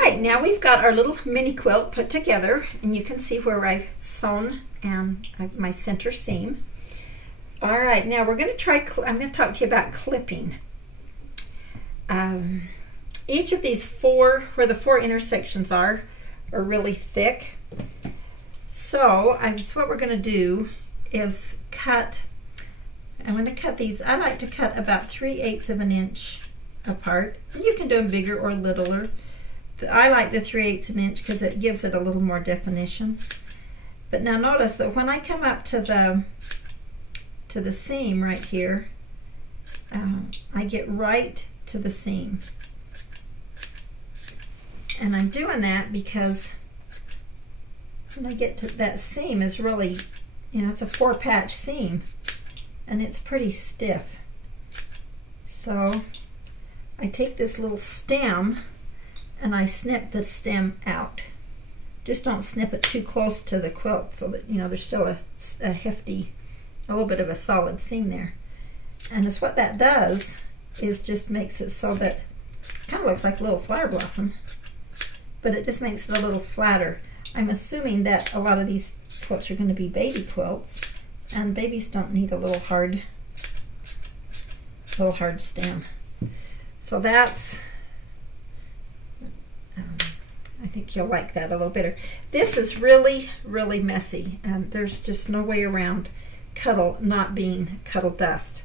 right, now we've got our little mini quilt put together, and you can see where I've sewn and my center seam. All right, now we're going to try, I'm going to talk to you about clipping. Each of these four, where the four intersections are really thick. So what we're going to do is cut, I'm going to cut these, I like to cut about 3/8 of an inch apart. You can do them bigger or littler. I like the 3/8 an inch because it gives it a little more definition. But now notice that when I come up to the seam right here, I get right to the seam. And I'm doing that because when I get to that seam is really, you know, it's a 4-patch seam and it's pretty stiff. So I take this little stem and I snip the stem out. Just don't snip it too close to the quilt so that, you know, there's still a hefty, a little bit of a solid seam there. And it's what that does is just makes it so that it kind of looks like a little flower blossom, but it just makes it a little flatter. I'm assuming that a lot of these quilts are going to be baby quilts, and babies don't need a little hard stem. So that's, I think you'll like that a little better. This is really, really messy, and there's just no way around Cuddle not being Cuddle dust.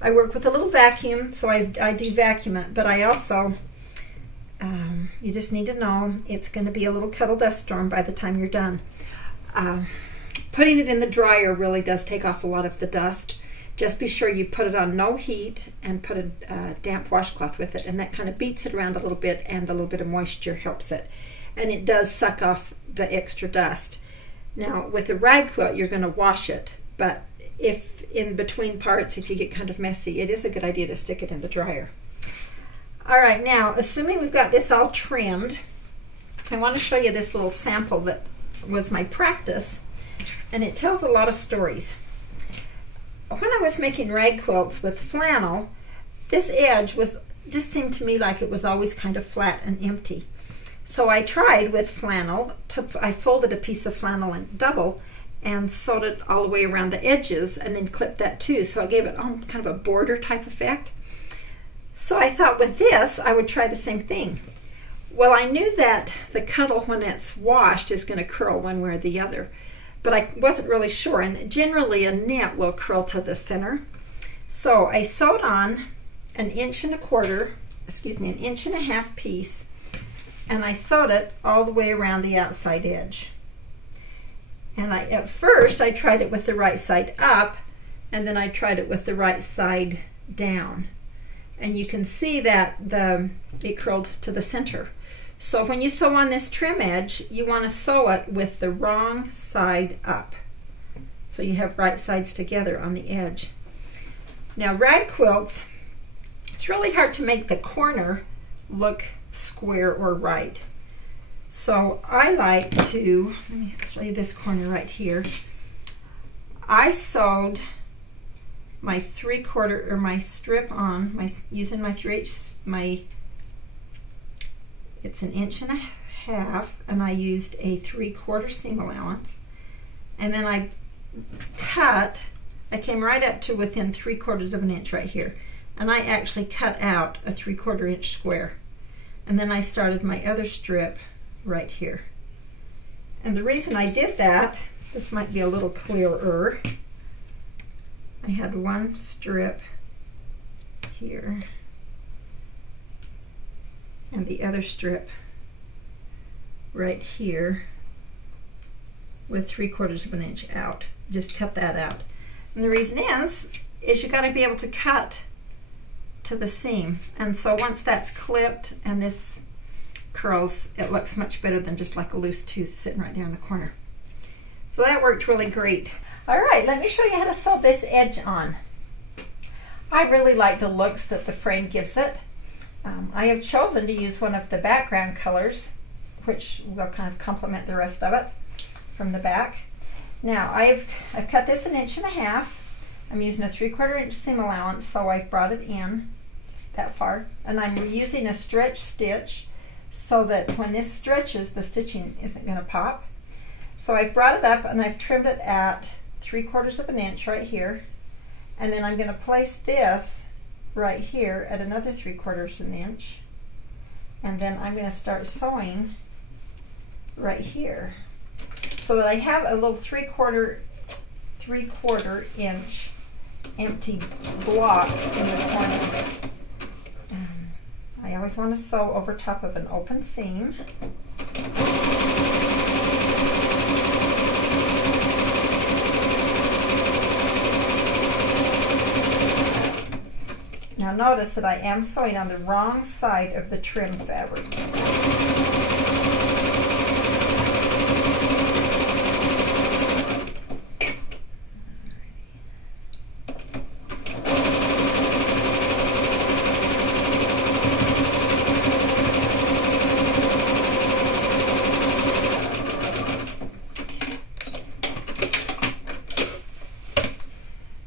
I work with a little vacuum, so I do vacuum it, but I also, you just need to know it's going to be a little Cuddle dust storm by the time you're done. Putting it in the dryer really does take off a lot of the dust. Just be sure you put it on no heat and put a damp washcloth with it, and that kind of beats it around a little bit, and a little bit of moisture helps it. And it does suck off the extra dust. Now with a rag quilt you're going to wash it, but if in between parts, if you get kind of messy, it is a good idea to stick it in the dryer. All right, now assuming we've got this all trimmed, I want to show you this little sample that was my practice, and it tells a lot of stories. When I was making rag quilts with flannel, this edge just seemed to me like it was always kind of flat and empty. So I tried with flannel, I folded a piece of flannel in double and sewed it all the way around the edges and then clipped that too, so it gave it kind of a border type effect. So I thought with this I would try the same thing. Well, I knew that the Cuddle, when it's washed, is going to curl one way or the other, but I wasn't really sure, and generally a knit will curl to the center. So I sewed on an 1.25 inch piece, and I sewed it all the way around the outside edge. And at first I tried it with the right side up, and then I tried it with the right side down. And you can see that it curled to the center. So when you sew on this trim edge, you want to sew it with the wrong side up, so you have right sides together on the edge. Now rag quilts, it's really hard to make the corner look square or right. So I like to, let me show you this corner right here. I sewed my 3/4 or my strip on, using my 3/8, it's 1.5 inches, and I used a 3/4 seam allowance, and then I came right up to within 3/4 of an inch right here, and I actually cut out a 3/4 inch square, and then I started my other strip right here. And the reason I did that, this might be a little clearer, I had one strip here and the other strip right here with 3/4 of an inch out. Just cut that out. And the reason is you got to be able to cut to the seam, and so once that's clipped and this curls, it looks much better than just like a loose tooth sitting right there in the corner. So that worked really great. All right, let me show you how to sew this edge on. I really like the looks that the frame gives it. I have chosen to use one of the background colors, which will kind of complement the rest of it from the back. Now I've cut this 1.5 inches. I'm using a 3/4 inch seam allowance, so I've brought it in that far, and I'm using a stretch stitch so that when this stretches, the stitching isn't going to pop. So I've brought it up and I've trimmed it at 3/4 of an inch right here, and then I'm going to place this right here at another 3/4 of an inch, and then I'm going to start sewing right here so that I have a little 3/4 inch empty block in the corner. I always want to sew over top of an open seam. Now notice that I am sewing on the wrong side of the trim fabric.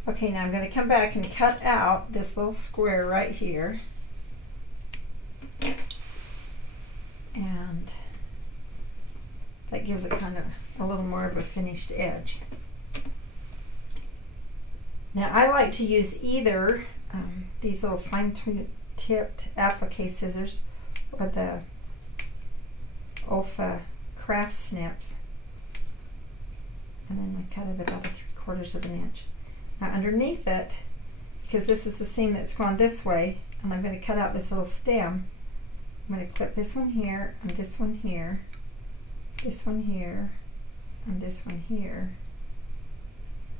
Okay, now I'm going to come back and cut out this little square right here. And that gives it kind of a little more of a finished edge. Now I like to use either these little fine-tipped applique scissors or the Olfa craft snips. And then I cut it about 3/4 of an inch. Now underneath it, because this is the seam that's gone this way, and I'm going to cut out this little stem, I'm going to clip this one here, and this one here, this one here, and this one here,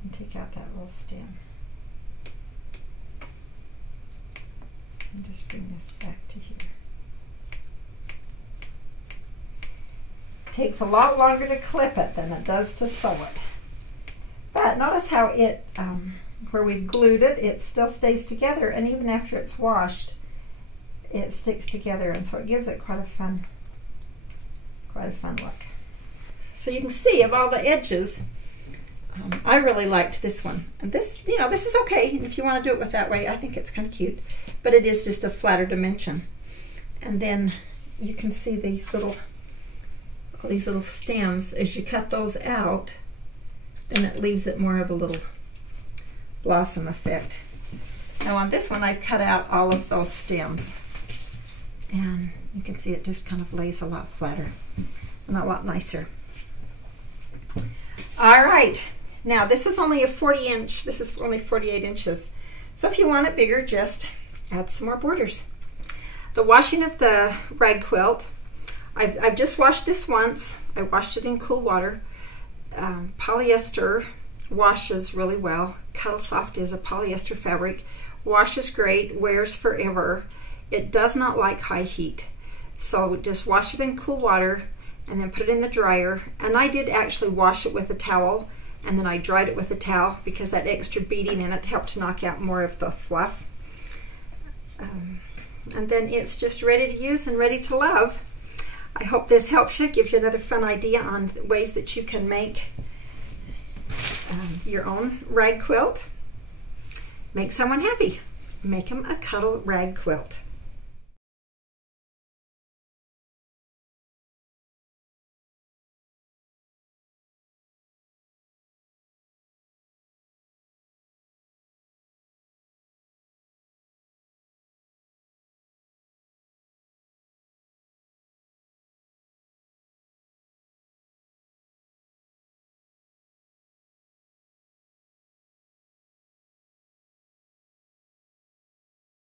and take out that little stem. And just bring this back to here. It takes a lot longer to clip it than it does to sew it. But notice how it, where we've glued it, it still stays together, and even after it's washed, it sticks together, and so it gives it quite a fun look. So you can see of all the edges, I really liked this one. And this, you know, this is okay. And if you want to do it with that way, I think it's kind of cute. But it is just a flatter dimension. And then you can see these little stems. As you cut those out, then it leaves it more of a little blossom effect. Now on this one, I've cut out all of those stems, and you can see it just kind of lays a lot flatter and a lot nicer. All right, now this is only a 40 inch, this is only 48 inches. So if you want it bigger, just add some more borders. The washing of the rag quilt, I've just washed this once. I washed it in cool water. Polyester washes really well. Cuddle Soft is a polyester fabric. Washes great, wears forever. It does not like high heat. So just wash it in cool water and then put it in the dryer. And I did actually wash it with a towel, and then I dried it with a towel because that extra beading in it helped to knock out more of the fluff. And then it's just ready to use and ready to love. I hope this helps you, gives you another fun idea on ways that you can make your own rag quilt. Make someone happy. Make them a Cuddle Rag Quilt.